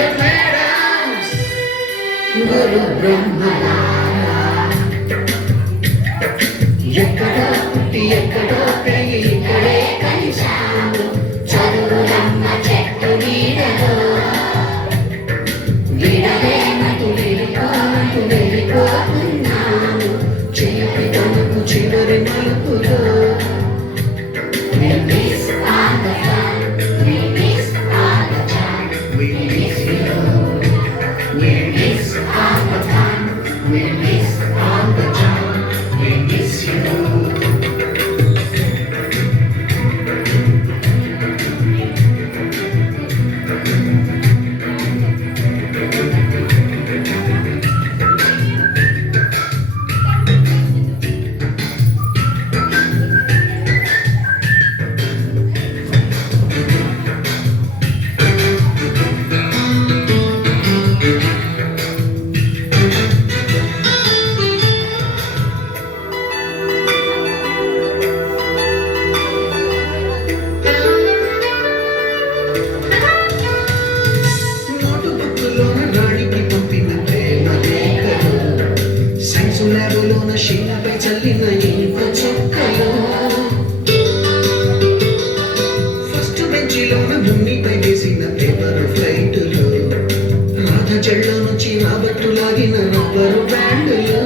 Dear madams, Guru Brahmala, ఎక్కడో పుట్టి ఎక్కడో పెరిగి ఇక్కడే కలిశాను చదువులమ్మ చెట్టు నీడలో విడలేనటు వెళ్ళిపోతున్నాను చిలిపి తనకు చివరి మలుపులో We miss all the fun, we miss all the time, we miss you. We miss all the fun, we miss all the time, we miss you. ల్యాబులోన శిలపై చల్లిన ఇంక చుక్కలు ఫస్ట్ బెంచిలోన భూమిపై వేసిన పేపర్ ఫ్లైటులు రాధ చెళ్ళ నుంచి రాబట్టు లాగిన రబ్బరు బ్యాండులు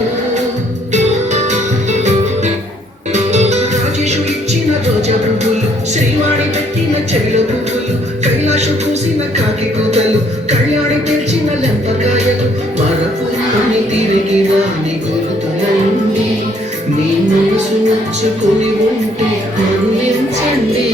రాజేషు ఇచ్చిన రోజా పువ్వులు శ్రీవాణి పెట్టిన చెల్ల పువ్వులు కైలాషు పూసిన కాకి కూతలు కళ్యాణి తెచ్చిన లెంపకాయలు మరపురాని తిరిగి రాని గుర్తులన్నీ మీ మనసు నచ్చుకొని ఉంటే అందించండి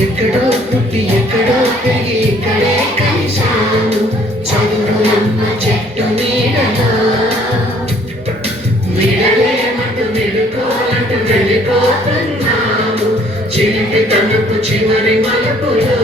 ఎక్కడో పుట్టి ఎక్కడో పెరిగి ఇక్కడే కలిశాను చదువులమ్మ చెట్టు నీడలో విడలేమంటూ విడుకోలంటూ వెళ్ళిపోతున్నాము చిలిపి తనకు చివరి మలుపులో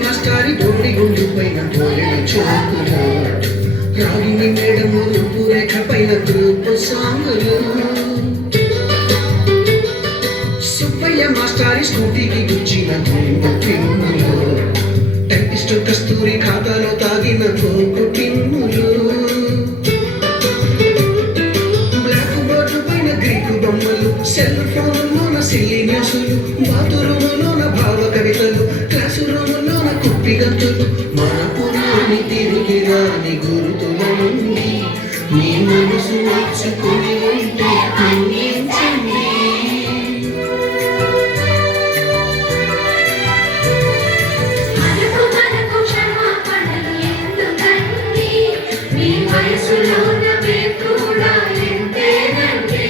మాస్టారి బోడి గుండు పైన పోలిన చాకులు రాగిని మేడము రూపురేఖ పైన గ్రూపు సాంగులు సుబ్బయ్య మాస్టారి స్కూటీకి గుచ్చిన గుండు పిన్నులు టైపిస్టు కస్తూరి ఖాతాలో తాగిన కోకు టిన్నులు బ్లాక్ బోర్డు పైన గ్రీకు బొమ్మలు సెల్ ఫోన్లోన సిల్లి న్యూసులు బాతురూములోన భావ కవితలు క్లాసు రూములోన కుప్పిగంతులు మన పురాణి తిరిగి రాని గురుతుల నుండి మీ మనసు నచ్చుకుని ఉంటే అందించండి వయసులోన కూడా ఎంతేనండి